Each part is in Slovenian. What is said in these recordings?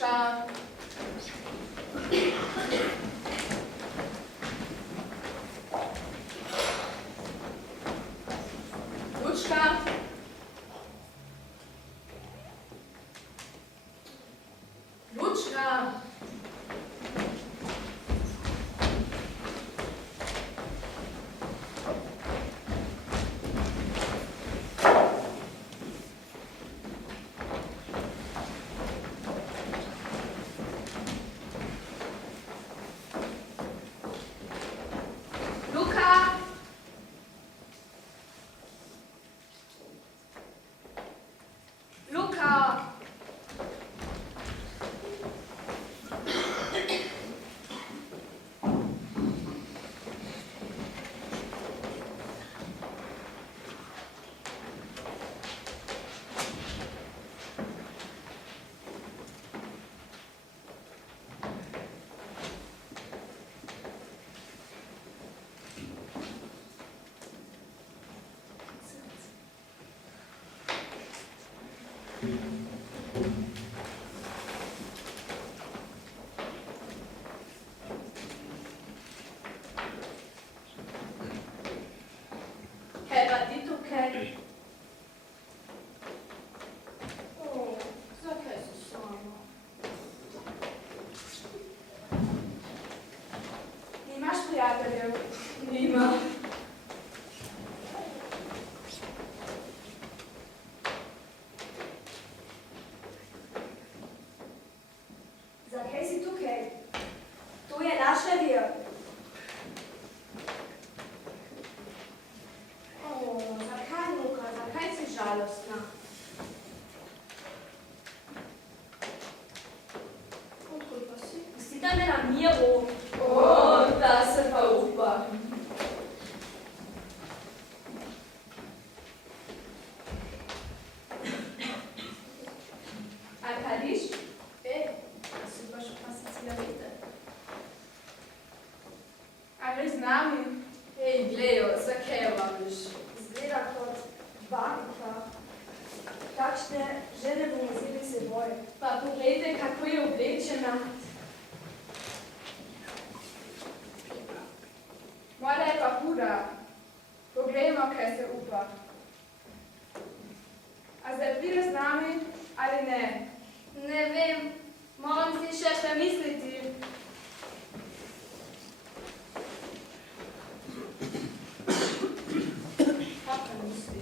Lučka. Lučka. Lučka. Kaj pa ti tukaj? O, zakaj si sama? Nimaš prijateljev? Nima. Zakaj si tukaj? To je naša vir. Zakaj, Luka, zakaj si žalostna? Odkud pa si? Pustite me na miru. Da se pa upa. A kadiš? Si pa še pa si cigarete. A greš z nami? Glejo, zakaj jo vabiš? Izgleda kot banka. Takšne žene bomo vzeli s seboj. Pa poglejte, kako je oblečena. Moda je pa huda. Poglejmo, kaj se upa. A zdaj pride z nami ali ne? Ne vem, moram si še premisliti. Kakšna misli?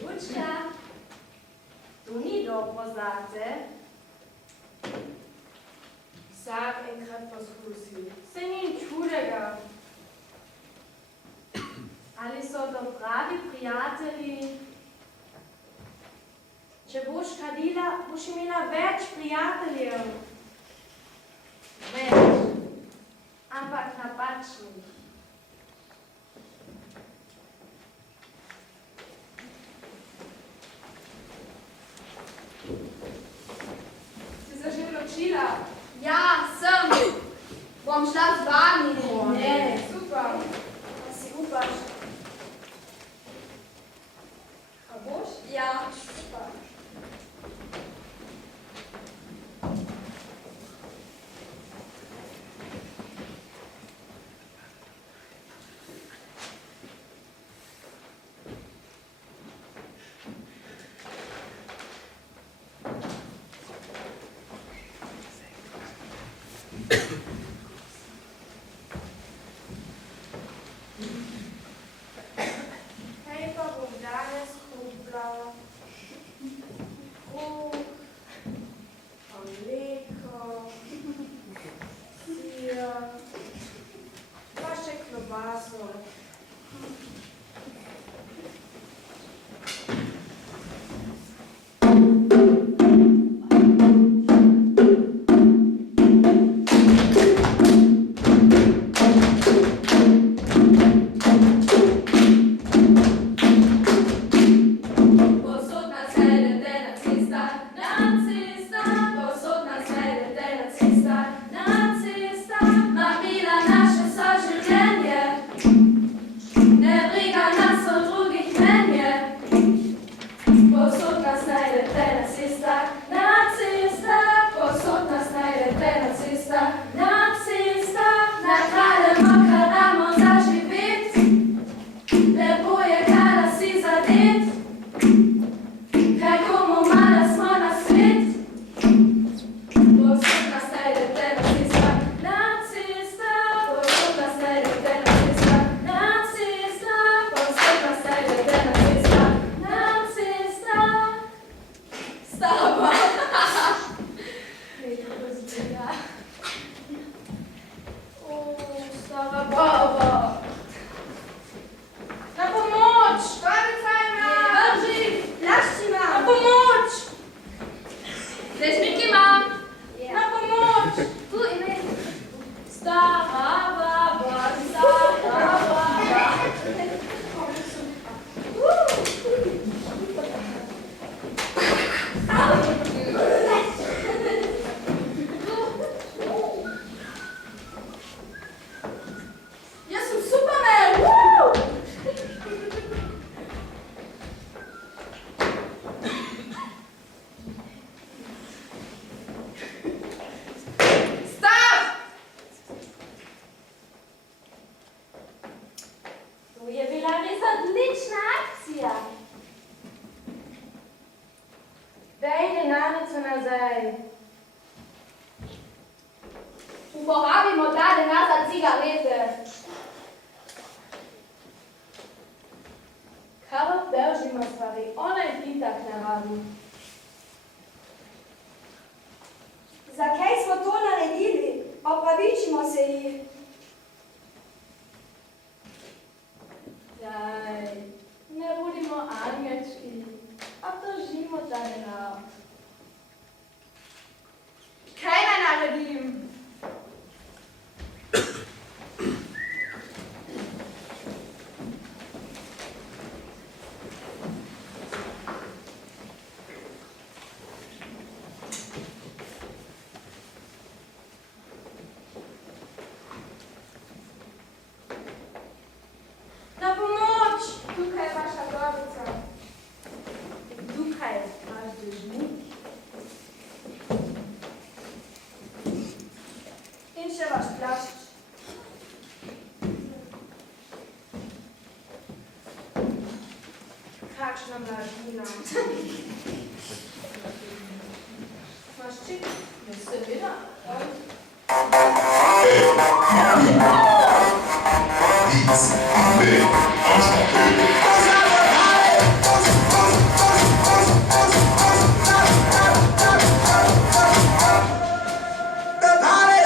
Lučka, to ni dobro zate. Vsak enkrat poskusi. Se ni nič hudega. Ali so to pravi prijatelji? Če boš kaj naredila, boš imela več prijateljev. Več, ampak napačnih. Si se že odločila? Ja, sem. Bom šla z vami. Ne. Super. A si upaš? A boš? Ja. Super. Kaj pa bom danes kupila? Kruh, pa mleko, sir, pa še klobaso. Povsod nas najdete nacista, nacista. Povsod nas najdete nacista, nacista. Mamila naše soživljenje, ne briga nas o drugih mnenje. Povsod nas najdete nacista, nacista. Povsod nas najdete nacista, nacista. Nakrademo, kar damo za živit, lepo je, kada si zadet. Kaj komu mala smo na svet? Povsod nas najdete nacista, nacista. Povsod nas najdete nacista, nacista. Povsod nas najdete nacista, nacista. Stava. Kako zgleda? O, stava baba. Na pomoč! Babica ima! Drži! Plašč Na imam! pomoč! Dežnik imam! Ja. Na pomoč! Tu ime. Stara baba, stara baba. Jaz sem Superman! Woo! Stav! To je bila res odlična akcija. Daj denarnico nazaj. Uporabimo ta denar za cigarete. Kaj obdržimo stvari, ona je itak ne rabi. Zakaj smo to naredili? Opravičimo se ji. Daj, ne budimo angelčki, obdržimo ta denar. Kaj naj naredim? Na pomoč! Tukaj je vaša babica. Tukaj imaš dežnik. In še vaš plašč. Kakšna mlažnina. Imaš čip? Ja, seveda.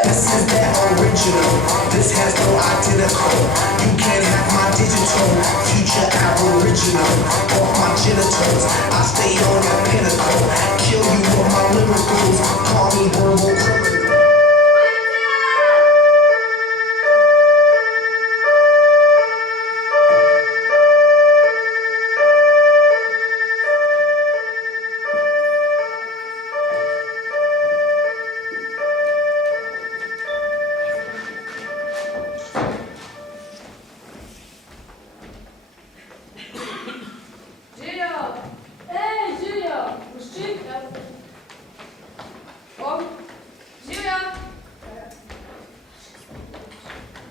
This is their original. This has no identical. You can't have my digital, future aboriginal. Off my genitals, I stay on that pinnacle. Kill you with my lyricals, call me verbal criminal.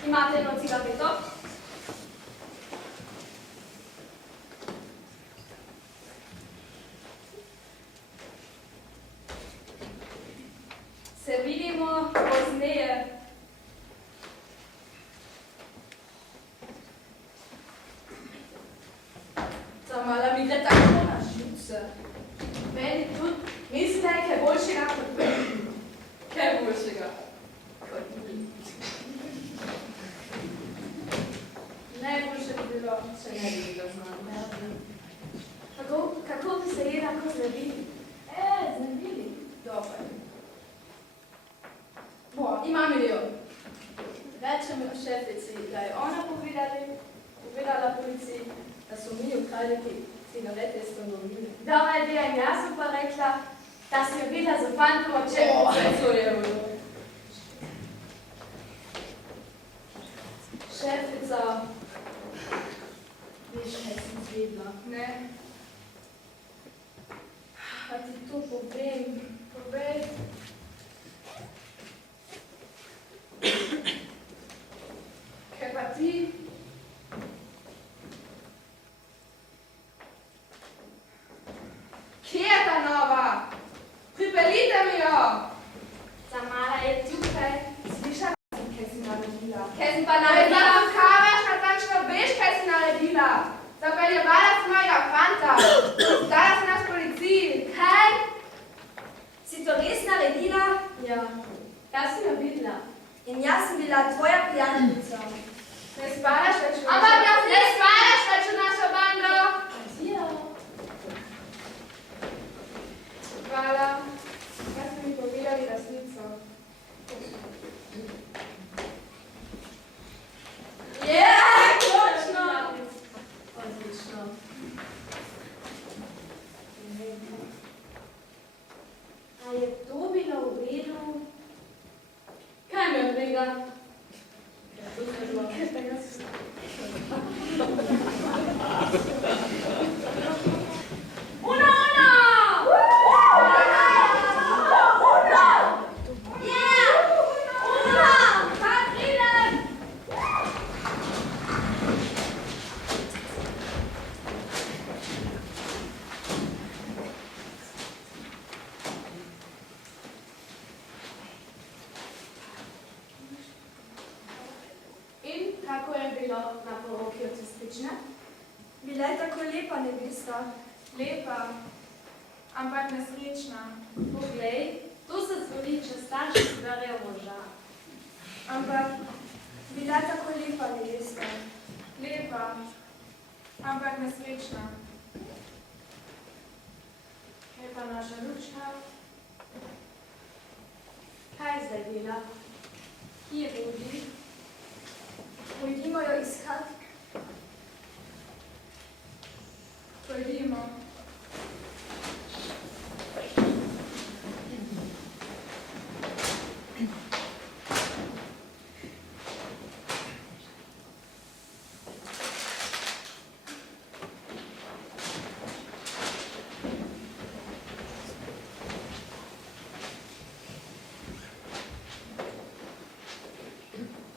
Imate eno cigareto? Se vidimo pozneje. Zamala mi gre tako na živce. Meni tudi mislite, kaj boljšega kot meni. Kaj boljšega kot mi. Najboljše bi bilo, če ne bi bilo znano. Kako bi se je lahko znebili? Znebili? Dobro. Imam idejo. Rečemo šefici, da je ona povedala policiji, da so mi ukradli cigarete iz trgovine. Dobra ideja, in jaz sem pa rekla, da si jo videla za fantom od čefice. Šefica, veš, kaj sem zvedla? Ne. Pa ti to povem. Kaj pa ti? Kje je ta nova? Pripeljite mi jo! Zamala je tukaj. Slišala sem, kaj si naredila. Kaj sem pa naredila? Kaj veš, natančno veš, kaj si naredila? Zapeljevala si mojega fanta. Dala si nas policiji. Kaj? Si to res naredila? Ja. Jaz sem jo videla. In jaz sem bila tvoja prijateljica. Ne spadaš več v našo bando. Ampak jaz ne spadaš več v našo bando. Ja. Hvala. Jaz ste mi povedali resnico. Točno! Odlično. A je to bilo v redu? Kaj me je briga? Kaj tega se Una! Kako je bilo na poroki avtistične? Bila je tako lepa nevesta. Lepa, ampak nesrečna. Poglej, to se zgodi, če starši zberejo moža. Ampak bila je tako lepa nevesta. Lepa, ampak nesrečna. Kaj pa naša Lučka? Kaj zdaj dela? Kje vodi? Pojdimo jo iskat. Pojdimo.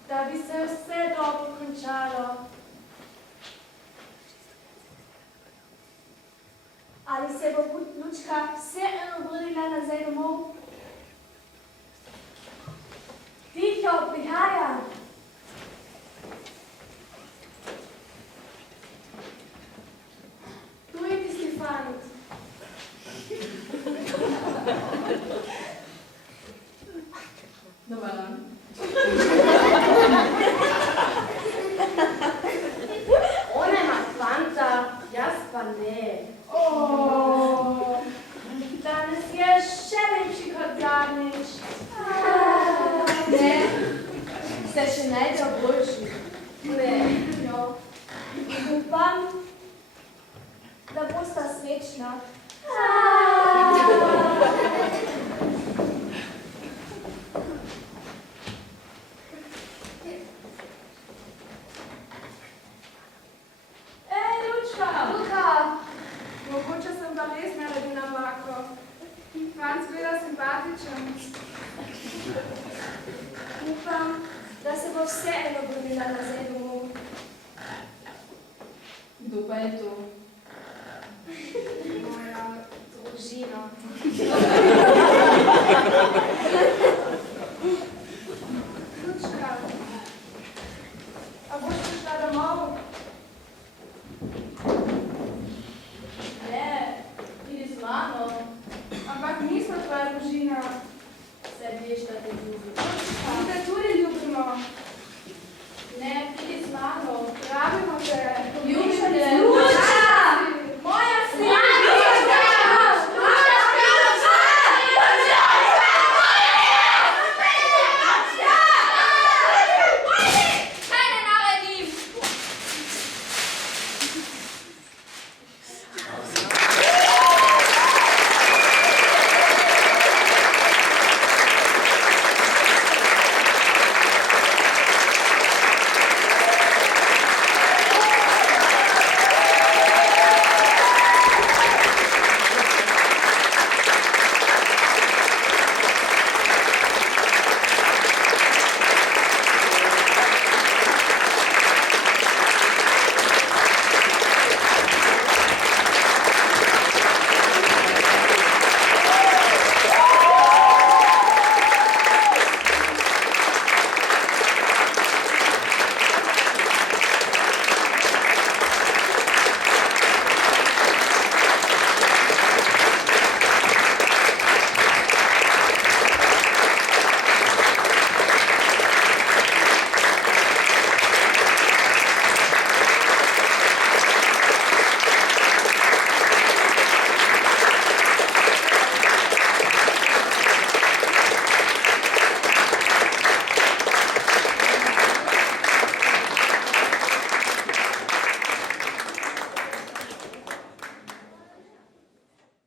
Da bi se vse dobro končalo. Ali se bo Lučka vseeno vrnila nazaj domov? Tiho, prihaja! Tu je tisti fant. Dobar dan. če ne bi boljši. Ne, jo. Upam, da bosta srečna. Luka, Mogoče sem pa res naredila napako. Franc bila simpatičen. Upam, da se bo vseeno vrnila nazaj domov. kdo pa je to? Moja družina.